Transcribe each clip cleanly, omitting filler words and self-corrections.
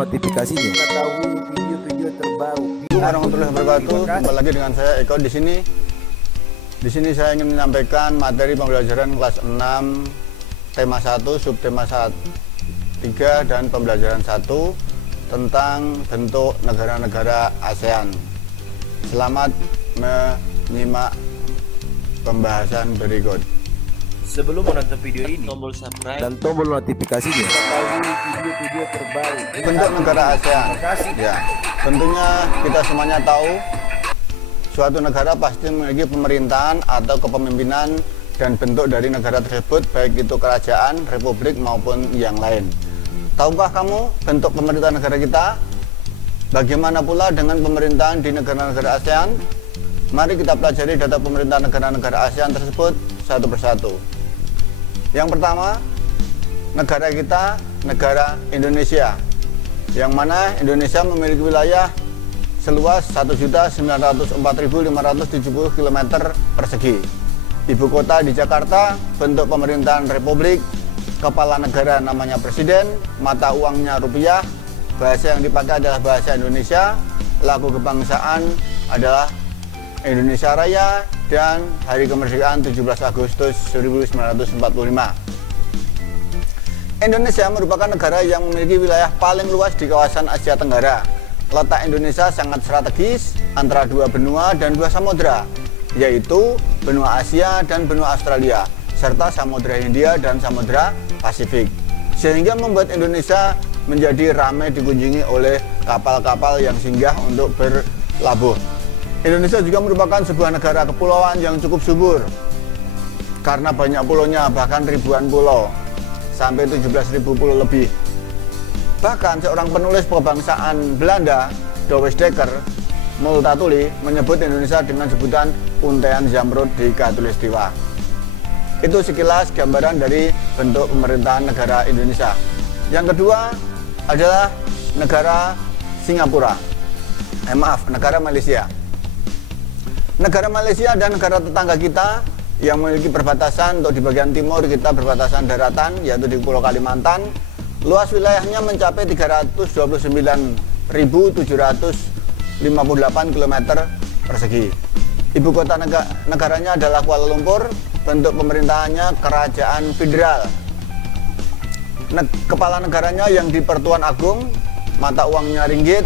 notifikasinya. Mengetahui video-video terbaru. Assalamualaikum warahmatullahi wabarakatuh. Kembali lagi dengan saya Eko di sini. Di sini saya ingin menyampaikan materi pembelajaran kelas 6 tema 1, subtema 3 dan pembelajaran 1 tentang bentuk negara-negara ASEAN. Selamat menyimak pembahasan berikut. Sebelum menonton video ini, tombol subscribe Dan tombol notifikasinya. mengetahui video-video terbaru. Bentuk negara ASEAN. Ya, tentunya kita semuanya tahu suatu negara pasti memiliki pemerintahan atau kepemimpinan dan bentuk dari negara tersebut, baik itu kerajaan, republik maupun yang lain. Tahukah kamu bentuk pemerintahan negara kita? Bagaimana pula dengan pemerintahan di negara-negara ASEAN? Mari kita pelajari data pemerintahan negara-negara ASEAN tersebut satu persatu. Yang pertama, negara kita, negara Indonesia, yang mana Indonesia memiliki wilayah seluas 1.904.570 km persegi. Ibu kota di Jakarta, bentuk pemerintahan republik, kepala negara namanya presiden, mata uangnya rupiah, bahasa yang dipakai adalah bahasa Indonesia, lagu kebangsaan adalah Indonesia Raya, dan hari kemerdekaan 17 Agustus 1945. Indonesia merupakan negara yang memiliki wilayah paling luas di kawasan Asia Tenggara. Letak Indonesia sangat strategis antara dua benua dan dua samudera, yaitu benua Asia dan benua Australia, serta Samudra Hindia dan Samudra Pasifik, sehingga membuat Indonesia menjadi ramai dikunjungi oleh kapal-kapal yang singgah untuk berlabuh. Indonesia juga merupakan sebuah negara kepulauan yang cukup subur karena banyak pulaunya, bahkan ribuan pulau, sampai 17.000 pulau lebih. Bahkan seorang penulis kebangsaan Belanda, Douwes Dekker Multatuli, menyebut Indonesia dengan sebutan Untaian Zamrud di Katulistiwa. Itu sekilas gambaran dari bentuk pemerintahan negara Indonesia. Yang kedua adalah negara Singapura. Negara Malaysia. Negara Malaysia dan negara tetangga kita yang memiliki perbatasan. Untuk di bagian timur kita berbatasan daratan, yaitu di Pulau Kalimantan. Luas wilayahnya mencapai 329.758 km persegi. Ibu kota negaranya adalah Kuala Lumpur. Bentuk pemerintahannya kerajaan federal. Kepala negaranya yang di Pertuan Agung, mata uangnya ringgit,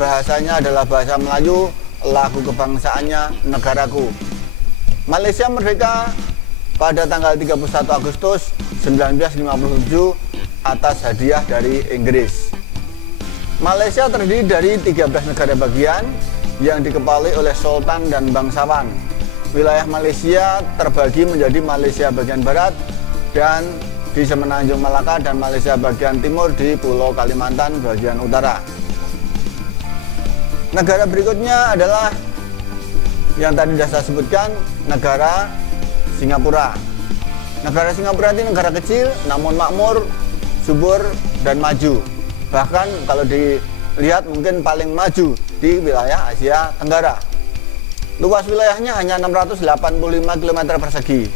bahasanya adalah bahasa Melayu, lagu kebangsaannya Negaraku. Malaysia merdeka pada tanggal 31 Agustus 1957 atas hadiah dari Inggris. Malaysia terdiri dari 13 negara bagian yang dikepalai oleh sultan dan bangsawan. Wilayah Malaysia terbagi menjadi Malaysia bagian barat dan di Semenanjung Malaka, dan Malaysia bagian timur di Pulau Kalimantan bagian utara. Negara berikutnya adalah yang tadi sudah saya sebutkan, negara Singapura. Negara Singapura ini negara kecil namun makmur, subur, dan maju. Bahkan kalau dilihat mungkin paling maju di wilayah Asia Tenggara. Luas wilayahnya hanya 685 km persegi.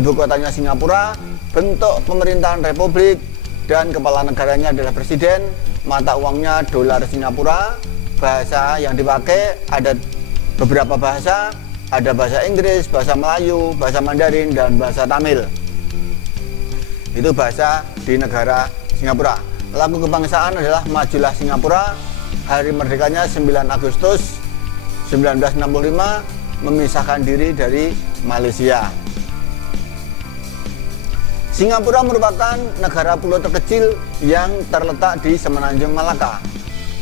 Ibu kotanya Singapura, bentuk pemerintahan republik, dan kepala negaranya adalah presiden, mata uangnya dolar Singapura. Bahasa yang dipakai ada beberapa bahasa, ada bahasa Inggris, bahasa Melayu, bahasa Mandarin, dan bahasa Tamil. Itu bahasa di negara Singapura. Lagu kebangsaan adalah Majulah Singapura. Hari merdekanya 9 Agustus 1965, memisahkan diri dari Malaysia. Singapura merupakan negara pulau terkecil yang terletak di Semenanjung Malaka.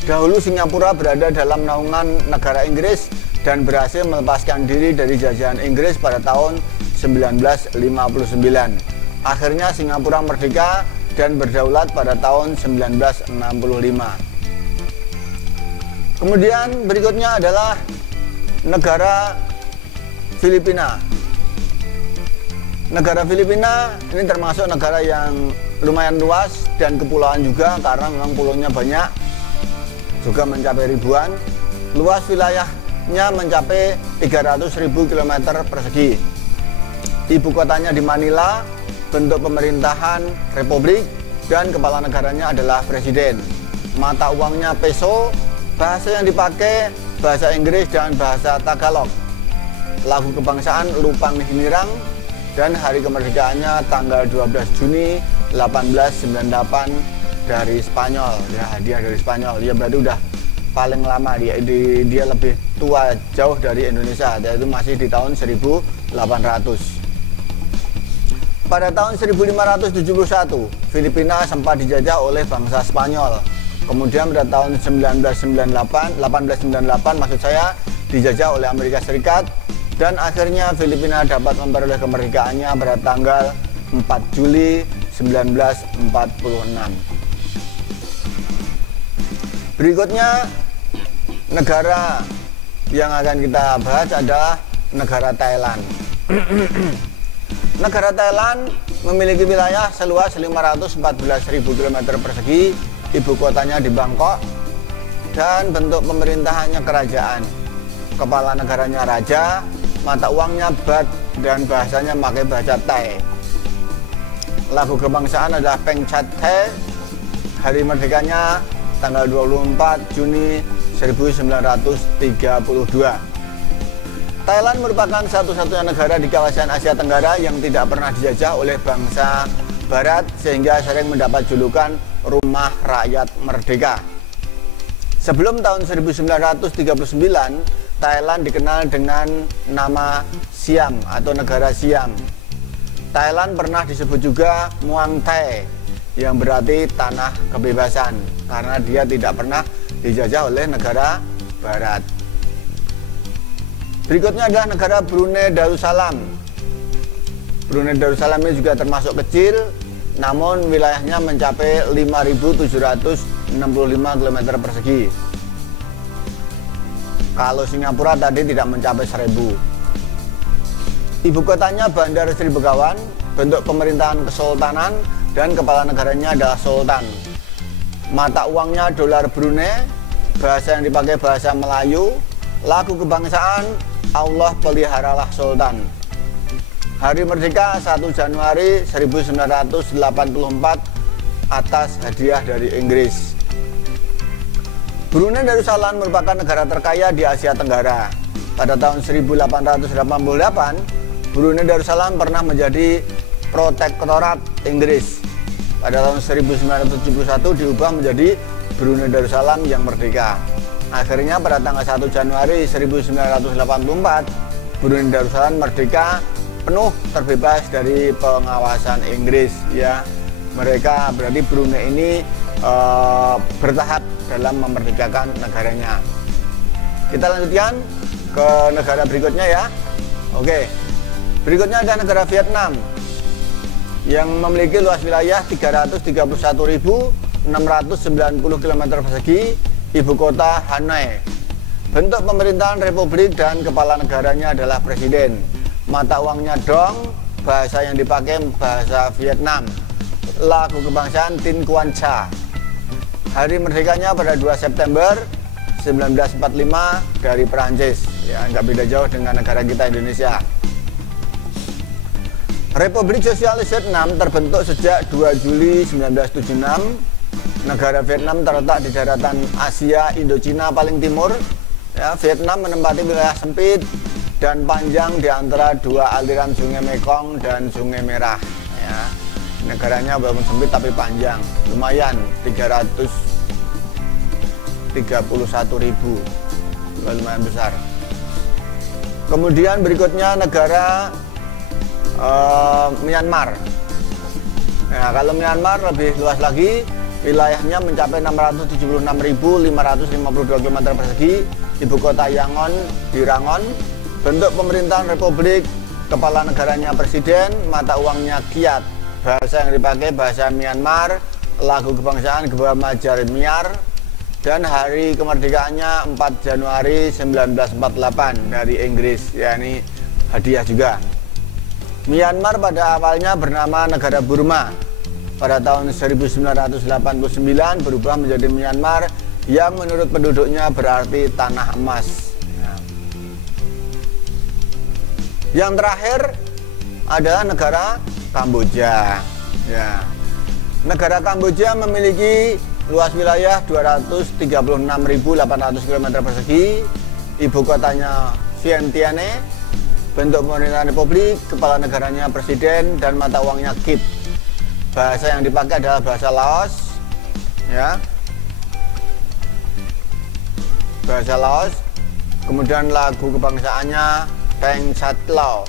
Dahulu Singapura berada dalam naungan negara Inggris dan berhasil melepaskan diri dari jajahan Inggris pada tahun 1959. Akhirnya Singapura merdeka dan berdaulat pada tahun 1965. Kemudian berikutnya adalah negara Filipina. Negara Filipina ini termasuk negara yang lumayan luas dan kepulauan juga, karena memang pulaunya banyak, juga mencapai ribuan. Luas wilayahnya mencapai 300.000 km persegi. Ibu kotanya di Manila, bentuk pemerintahan republik, dan kepala negaranya adalah presiden. mata uangnya peso, bahasa yang dipakai bahasa Inggris dan bahasa Tagalog. Lagu kebangsaan Lupang Hinirang, dan hari kemerdekaannya tanggal 12 Juni 1898 dari Spanyol. Ya, hadiah dari Spanyol. Ya berarti udah paling lama dia lebih tua jauh dari Indonesia, yaitu masih di tahun 1800. Pada tahun 1571, Filipina sempat dijajah oleh bangsa Spanyol. Kemudian pada tahun 1898 maksud saya, dijajah oleh Amerika Serikat, dan akhirnya Filipina dapat memperoleh kemerdekaannya pada tanggal 4 Juli 1946. Berikutnya, negara yang akan kita bahas adalah negara Thailand. Negara Thailand memiliki wilayah seluas 514.000 km persegi, ibu kotanya di Bangkok, dan bentuk pemerintahannya kerajaan. Kepala negaranya raja, mata uangnya baht, dan bahasanya pakai bahasa Thai. Lagu kebangsaan adalah Peng Chat Thai. Hari merdekanya tanggal 24 Juni 1932. Thailand merupakan satu-satunya negara di kawasan Asia Tenggara yang tidak pernah dijajah oleh bangsa Barat, sehingga sering mendapat julukan rumah rakyat merdeka. Sebelum tahun 1939, Thailand dikenal dengan nama Siam atau negara Siam. Thailand pernah disebut juga Muang Thai, yang berarti tanah kebebasan, karena dia tidak pernah dijajah oleh negara Barat. Berikutnya adalah negara Brunei Darussalam. Brunei Darussalam ini juga termasuk kecil, namun wilayahnya mencapai 5.765 km persegi. Kalau Singapura tadi tidak mencapai 1.000. Ibu kotanya Bandar Sri Begawan, bentuk pemerintahan kesultanan, dan kepala negaranya adalah sultan. Mata uangnya dolar Brunei, bahasa yang dipakai bahasa Melayu. Lagu kebangsaan Allah Peliharalah Sultan. Hari merdeka 1 Januari 1984 atas hadiah dari Inggris. Brunei Darussalam merupakan negara terkaya di Asia Tenggara. Pada tahun 1888, Brunei Darussalam pernah menjadi protektorat Inggris. Pada tahun 1971 diubah menjadi Brunei Darussalam yang merdeka. Akhirnya pada tanggal 1 Januari 1984, Brunei Darussalam merdeka penuh, terbebas dari pengawasan Inggris. Ya, mereka berarti Brunei ini bertahap dalam memerdekakan negaranya. Kita lanjutkan ke negara berikutnya ya. Oke, berikutnya ada negara Vietnam yang memiliki luas wilayah 331.690 km persegi. Ibu kota Hanoi. Bentuk pemerintahan republik dan kepala negaranya adalah presiden. Mata uangnya dong, bahasa yang dipakai bahasa Vietnam. Lagu kebangsaan Tin Quan Cha. Hari merdekanya pada 2 September 1945 dari Perancis. Ya, nggak beda jauh dengan negara kita Indonesia. Republik Sosialis Vietnam terbentuk sejak 2 Juli 1976. Negara Vietnam terletak di daratan Asia Indochina paling timur. Ya, Vietnam menempati wilayah sempit dan panjang di antara dua aliran Sungai Mekong dan Sungai Merah. Ya, negaranya walaupun sempit tapi panjang, lumayan 331.000, lumayan besar. Kemudian berikutnya negara Myanmar. Nah, kalau Myanmar lebih luas lagi. Wilayahnya mencapai 676.552 km persegi. Ibu kota Yangon di Rangon. Bentuk pemerintahan republik, kepala negaranya presiden, mata uangnya kyat. Bahasa yang dipakai bahasa Myanmar. Lagu kebangsaan Gebama Jarmiar. Dan hari kemerdekaannya 4 Januari 1948 dari Inggris. Ya, ini hadiah juga. Myanmar pada awalnya bernama negara Burma. Pada tahun 1989 berubah menjadi Myanmar yang menurut penduduknya berarti tanah emas. Yang terakhir adalah negara Kamboja. Ya. Negara Kamboja memiliki luas wilayah 236.800 km persegi, ibu kotanya Vientiane, bentuk pemerintahan republik, kepala negaranya presiden, dan mata uangnya kip. Bahasa yang dipakai adalah bahasa Laos, ya, bahasa Laos. Kemudian lagu kebangsaannya Teng Sat Lao.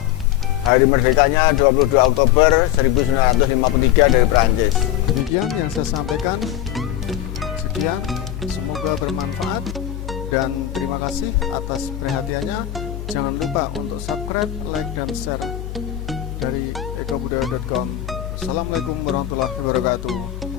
Hari merdekanya 22 Oktober 1953 dari Perancis. Demikian yang saya sampaikan. Sekian, semoga bermanfaat dan terima kasih atas perhatiannya. Jangan lupa untuk subscribe, like, dan share dari ekobudaya.com. Assalamualaikum warahmatullahi wabarakatuh.